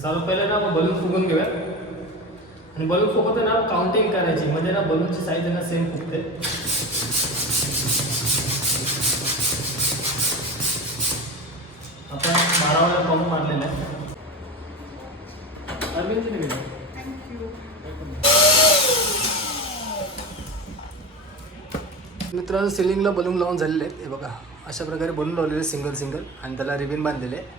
सर्वात पहिले ना आपण बलून फुगून घेऊया आणि बलून फुगवताना काउंटिंग करायची, म्हणजे ना बलूनची साईज आहे ना सेम फुगते. आपण 12 वेळा पंप मारलेला आहे. मित्रांनो सिलिंगला बलून लावून झालेले आहेत. हे बघा अशा प्रकारे बलून लावलेले सिंगल आणि त्याला रिबिन बांधलेले आहे.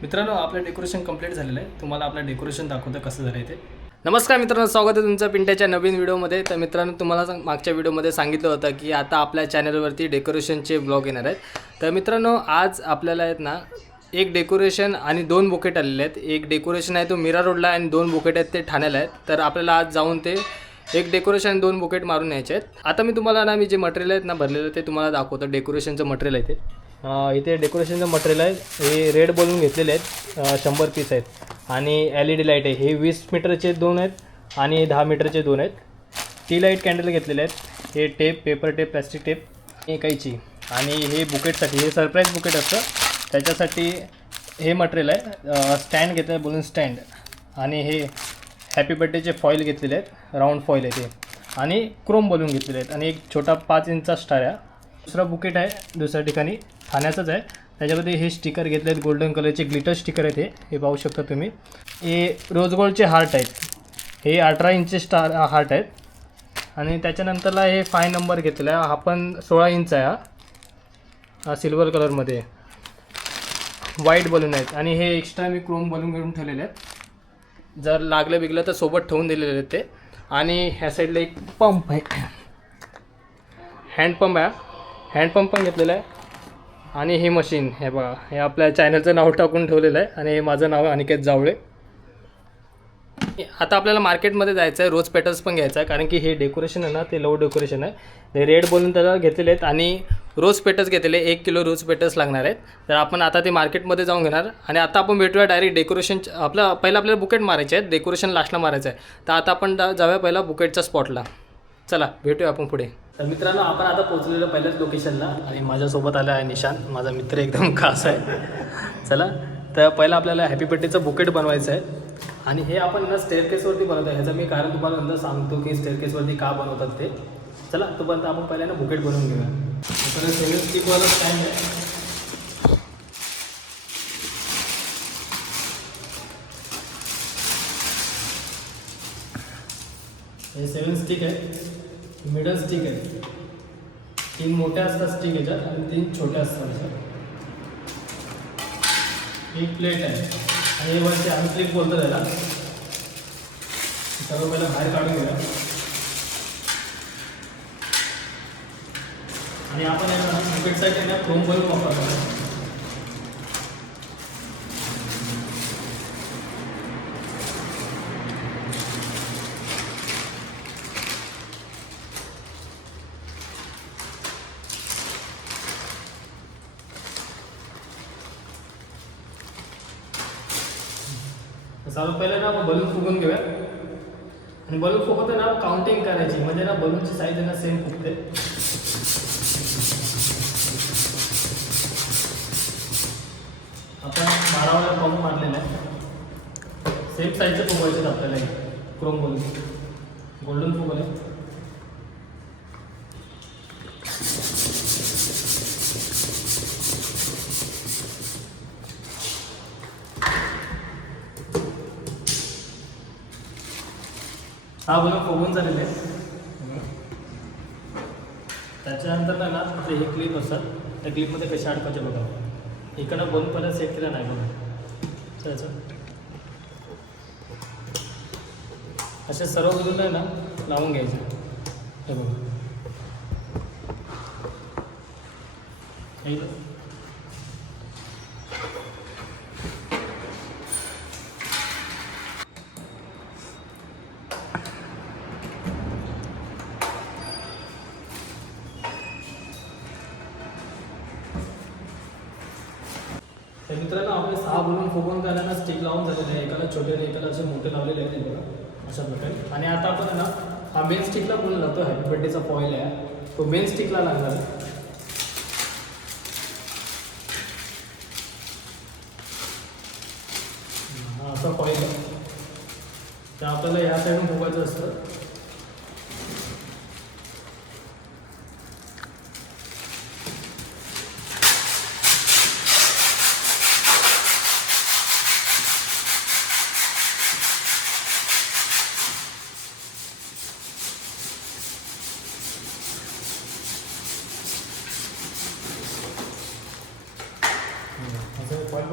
मित्रांनो आपलं डेकोरेशन कंप्लीट झालेलं आहे. तुम्हाला आपलं डेकोरेशन दाखवतं कसं झालं आहे ते. नमस्कार मित्रांनो, स्वागत आहे तुमचं पिंट्याच्या नवीन व्हिडिओमध्ये. तर मित्रांनो तुम्हाला मागच्या व्हिडिओमध्ये सांगितलं होतं की आता आपल्या चॅनलवरती डेकोरेशनचे ब्लॉग येणार आहेत. तर मित्रांनो आज आपल्याला आहेत ना एक डेकोरेशन आणि 2 बुकेट आलेले आहेत. एक डेकोरेशन आहे तो मीरा रोडला आणि 2 बुकेट आहेत ते ठाण्याला आहेत. तर आपल्याला आज जाऊन ते एक डेकोरेशन आणि 2 बुकेट मारून न्यायचे आहेत. आता मी तुम्हाला ना मी जे मटेरियल आहेत ना भरलेलं ते तुम्हाला दाखवतो. डेकोरेशनचं मटेरियल आहे ते इथे डेकोरेशनचं मटेरियल आहे. हे रेड बलून घेतलेले आहेत 100 पीस आहेत आणि LED लाईट आहे. हे 20 मीटरचे 2 आहेत आणि 10 मीटरचे 2 आहेत. टी लाईट कॅन्डल घेतलेले आहेत. हे tape, paper tape, plastic tape, हे कैची आणि हे बुकेटसाठी हे सरप्राईज बुकेट असतं त्याच्यासाठी हे मटेरियल आहे. स्टँड घेतलं आहे, बलून स्टँड आणि हे हॅपी बर्थडेचे फॉईल घेतलेले आहेत, राऊंड फॉईल आहे ते आणि क्रोम बलून घेतलेले आहेत आणि एक छोटा 5 इंचचा स्टार आहे. दुसरा बुकेट आहे दुसऱ्या ठिकाणी ठाण्याचंच आहे. त्याच्यामध्ये हे स्टिकर घेतले आहेत, गोल्डन कलरचे ग्लिटर स्टिकर आहेत. हे पाहू शकता तुम्ही. हे रोज गोल्डचे हार्ट आहेत. हे 18 इंचचे स्टार हार्ट आहेत आणि त्याच्यानंतरला हे 5 नंबर घेतलेला आहे. हा पण 16 इंच आहे. हा सिल्वर कलरमध्ये व्हाईट बलून आहेत आणि हे एक्स्ट्रा मी क्रोम बलून घेऊन ठेवलेले आहेत. जर लागलं बिगलं तर सोबत ठेवून दिलेले आहेत ते. आणि ह्या साईडला एक पंप आहे, हँडपंप आहे. हँडपंप पण घेतलेला आहे आणि हे मशीन हे बघा, हे आपल्या चॅनलचं नाव टाकून ठेवलेलं आहे आणि हे माझं नाव अनिकेत जावळे. आता आपल्याला मार्केटमध्ये जायचं आहे, रोज पेटल्स पण घ्यायचं आहे कारण की हे डेकोरेशन आहे ना ते लव डेकोरेशन आहे. ते रेड बलून त्याला घेतलेले आहेत आणि रोज पेटल्स घेतलेले 1 किलो रोज पेटल्स लागणार आहेत. तर आपण आता ते मार्केटमध्ये जाऊन घेणार आणि आता आपण भेटूया डायरेक्ट डेकोरेशन. आपल्याला बुकेट मारायचे आहेत, डेकोरेशन लास्टला मारायचं आहे. तर आता आपण जाऊया पहिला बुकेटच्या स्पॉटला. चला भेटूया आपण पुढे. तर मित्रांनो आपण आता पोहोचलेलो पहिल्याच लोकेशनला आणि माझ्यासोबत आला आहे निशांत, माझा मित्र एकदम खास आहे. चला तर पहिला आपल्याला हॅपी बर्थडेचं बुकेट बनवायचं आहे आणि हे आपण ना स्टेअरकेसवरती बनवतो आहे. ह्याचं मी कारण तुम्हाला नंतर सांगतो की स्टेअरकेसवरती का बनवतात ते. चला तोपर्यंत आपण पहिल्यांदा बुकेट बनवून घेऊया. तर 7 स्टिकवाला स्टँड आहे. हे 7 स्टिक आहे, मिडल स्टिक आहे. 3 मोठ्या असतात स्टिक याच्यात आणि 3 छोट्या असतात. एक प्लेट आहे आणि हे वरती आम्ही क्लिप बोलतो त्याला. सर्व पहिला बाहेर काढून घेऊया आणि आपण याला बुकेटसाठी ना क्रोम बलून वापरतो. सर्वात पहिले ना आपण बलून फुगून घेऊया आणि बलून फुगवताना काउंटिंग करायची, म्हणजे ना बलूनची साईज आहे ना सेम फुगते. आपण 12 वेळा पंप मारलेला आहे. सेम साईजचे फुगवायचे आपल्याला. क्रोम बलून गोल्डन फुगवले. हा बलून फुगवून झालेले आहे. त्याच्यानंतर ना आपले हे क्लिप असतात, त्या क्लिपमध्ये कसे अडकायचे बघा. इकडं बलून पहिला सेट केला नाही बघा. त्याचं असे सर्व बलून आहे ना लावून घ्यायचे. हे बघा तर मित्रांनो आपले 6 बलून फुगवून झाल्यानं स्टिक लावून झालेले आहे. एकाला छोटे आणि एकाला असे मोठे लावलेले आहेत बघा अशा प्रकारे. आणि आता आपण ना हा मेन स्टिकला बोलून लावतो. हॅपी बर्थडेचा फॉईल आहे तो मेन स्टिकला लागणार आहे. हा असा ऑइल आहे ते आपल्याला ह्या साईडून फुगायचं असतं.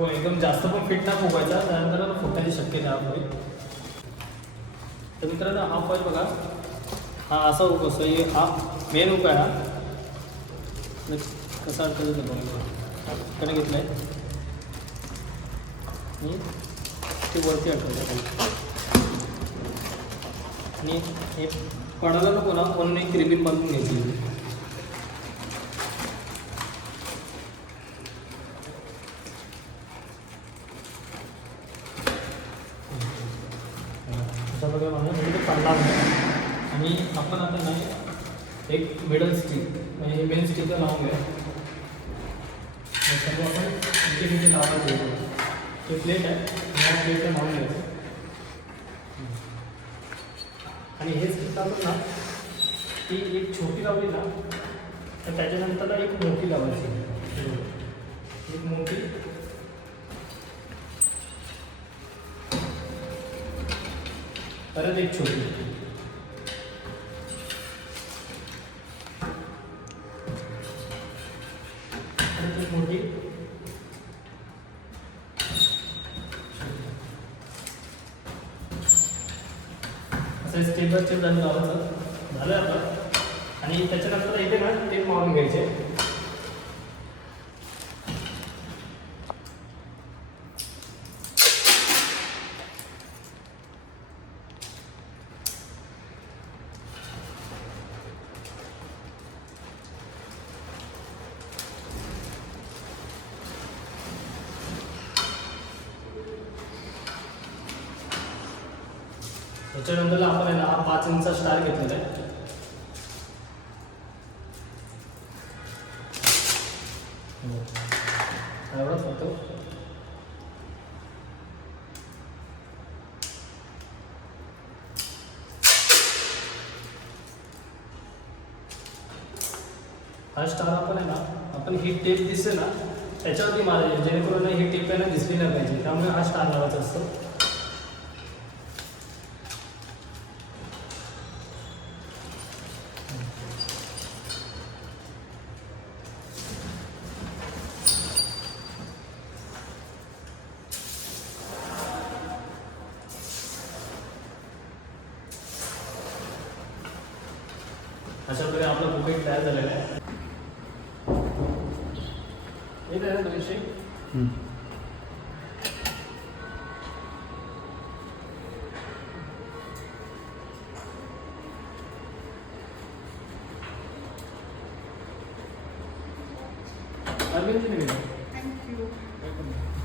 एकदम जास्त पण फिट नाही फुगायचा, त्यानंतर फुटण्याची शक्यता आहे. तर मित्रांनो हा फॉईल बघा, हा असा हुक असतो, हा मेन हुक आहे. हा कसा अडकायचं बघा, कडे घेतलं आहे आणि ते वरती अडकवलं आणि हे पडायला नको ना म्हणून एक रिबीन बांधून घ्यायची. आणि आपण आता नाही एक मिडल स्टिक म्हणजे हे मेन स्टिकर लावून घ्या. सर्व आपण इथे तिथे लावायला घेतो. हे प्लेट आहे, ह्या प्लेटला लावून घ्यायचं आणि हे स्टिक आपण ना ती एक छोटी लावली ना तर त्याच्यानंतर एक मोठी लावायची. एक मोठी परत एक छोटी. परत एक मोठी. असं स्टेप बाय स्टेप झालं लावायचं झालं आता. आणि त्याच्यानंतर इथे ना टेप मारून घ्यायचे. त्याच्यानंतर आपण आहे ना हा 5 इंचचा स्टार घेतलेला आहे. एवढाच होतो. हा स्टार आपण आहे ना आपण ही टेप दिसते ना त्याच्यावरती मारायची, जेणेकरून ही टेप आहे ना दिसली नाही पाहिजे. त्यामुळे हा स्टार लावायचा असतो. अशा प्रकारे आपला बुकेट तयार झालेला आहे. येत आहे ना तुमची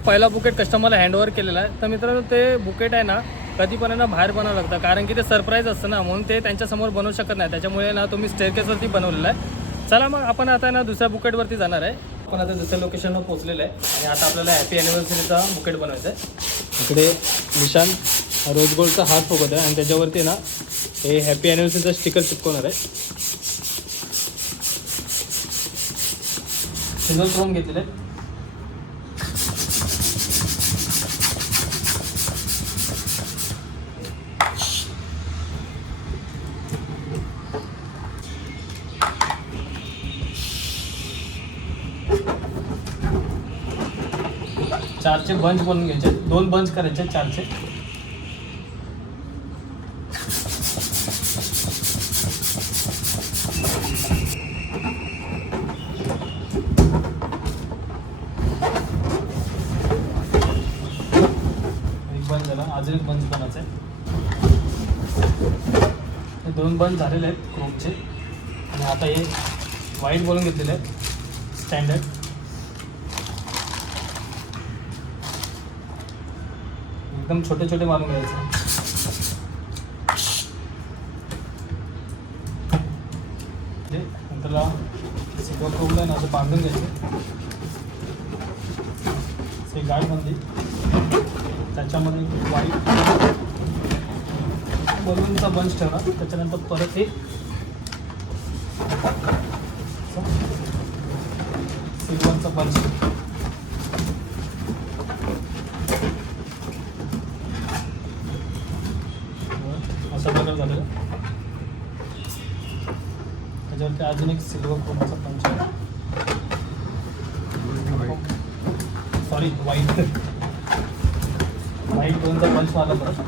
पहिला बुकेट कस्टमरला हँडओव्हर केलेला आहे. तर मित्रांनो ते बुकेट आहे ना कधी पण आहे ना बाहेर बनावं लागतं, कारण की ते सरप्राईज असतं ना, म्हणून ते त्यांच्यासमोर बनवू शकत नाही. त्याच्यामुळे ना तुम्ही स्टेअरकेसवरती बनवलेलं आहे. चला मग आपण आता ना दुसऱ्या बुकेटवरती जाणार आहे. आपण आता दुसऱ्या लोकेशनवर पोहोचलेलं आहे आणि आता आपल्याला हॅपी ॲनिव्हर्सरीचा बुकेट बनवायचा आहे. इकडे निशान रोज गोल्डचा हात फुगत आहे आणि त्याच्यावरती ना हे हॅपी ॲनिव्हर्सरीचा स्टिकर चिपकवणार आहे. सिंगल क्रोम घेतलेले आहे. चारचे बंच बनवून घ्यायचे, 2 बंच करायचे 4चे. एक बंच झाला, अजून एक बंच बनायचं आहे. हे 2 बंच झालेले आहेत क्रोपचे. आणि आता हे व्हाईट बोलून घेतलेले आहेत स्टँडर्ड. एकदम छोटे छोटे मारून घ्यायचे. नंतरला सिल्वर क्रोमला ना असं बांधून घ्यायचं. गाठ बांधली ह्याच्यामध्ये व्हाईट बलूनचा बंच ठेवला. त्याच्यानंतर परत हे सिल्वरचा बंच. अशा प्रकारे झालेलं. त्याच्यावरती अजून एक सिल्वर कोणाचा पंच आहे. सॉरी व्हाईट दोनचा पंच मारला परत.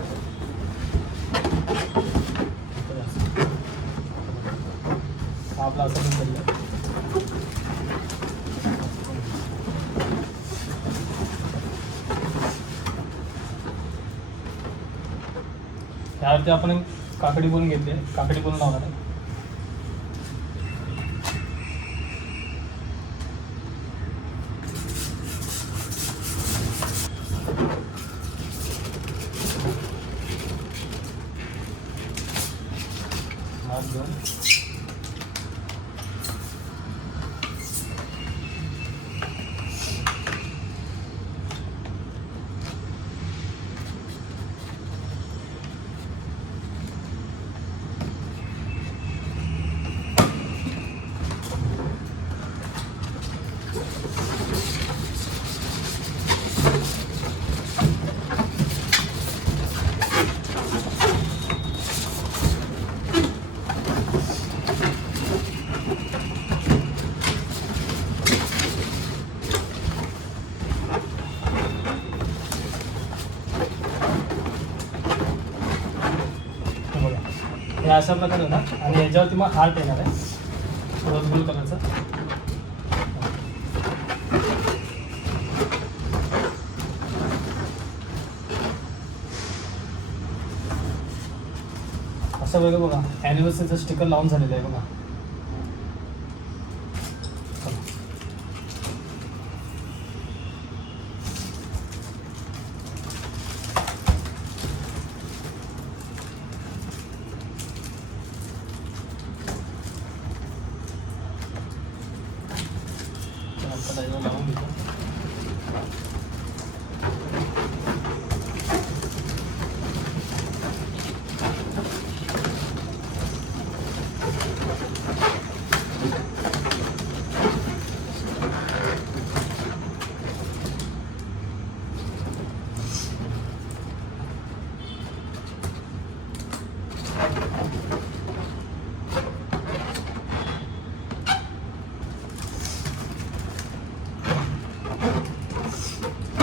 आपला असं पण चाललं. यावरती आपण काकडी बनवून घेतली. काकडी बनवून लावणार आहे. हे अशा प्रकारे होणार. आणि याच्यावरती मग हार्ट येणार आहे रोज गोल्ड कलरचा. असं बघा बघा ॲनिव्हर्सरीचं स्टिकर लावून झालेलं आहे बघा. लावून घेतो.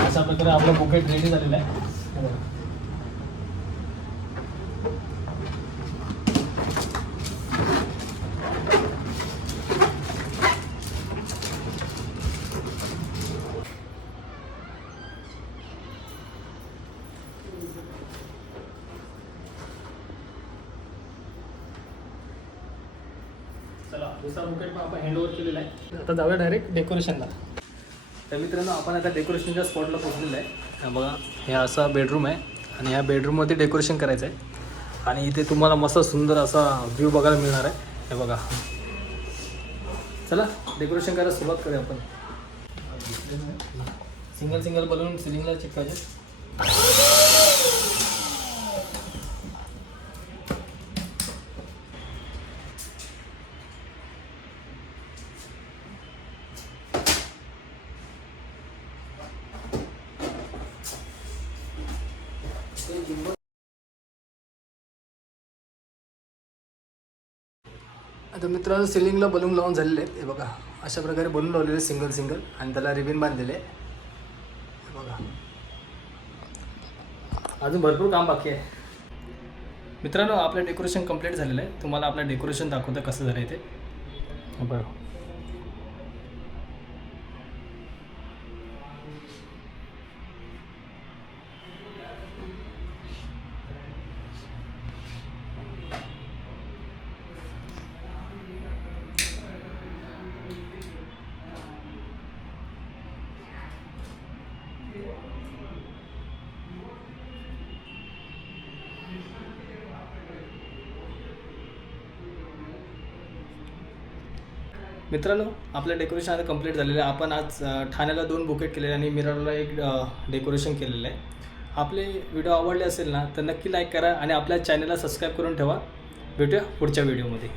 अशा प्रकारे आपलं बुकेट रेडी झालेलं आहे. चला दुसरा बुकेट पण आपण हँडओव्हर केलेला आहे. आता जाऊया डायरेक्ट डेकोरेशनला. तर मित्रांनो आपण आता डेकोरेशनच्या स्पॉटला पोहोचलेलं आहे. हा बघा हे असा बेडरूम आहे आणि ह्या बेडरूममध्ये डेकोरेशन करायचं आहे. आणि इथे तुम्हाला मस्त सुंदर असा व्ह्यू बघायला मिळणार आहे. हे बघा. चला डेकोरेशन करायला सुरुवात करूया आपण. सिंगल बलून सिलिंगला चिकटायचे. आता मित्रांनो सिलिंगला बलून लावून झालेले आहेत. हे बघा अशा प्रकारे बलून लावलेले सिंगल आणि त्याला रिबीन बांधलेले. हे बघा अजून भरपूर काम बाकी आहे. मित्रांनो आपलं डेकोरेशन कंप्लीट झालेलं आहे. तुम्हाला आपलं डेकोरेशन दाखवतं कसं झालं आहे ते. बरं मित्रांनो आपलं डेकोरेशन आता कंप्लीट झालेलं आहे. आपण आज ठाण्याला 2 बुकेट केलेले आणि मिररला एक डेकोरेशन केलेलं आहे. आपले व्हिडिओ आवडले असेल ना तर नक्की लाईक करा आणि आपल्या चॅनलला सबस्क्राईब करून ठेवा. भेटूया पुढच्या व्हिडिओमध्ये.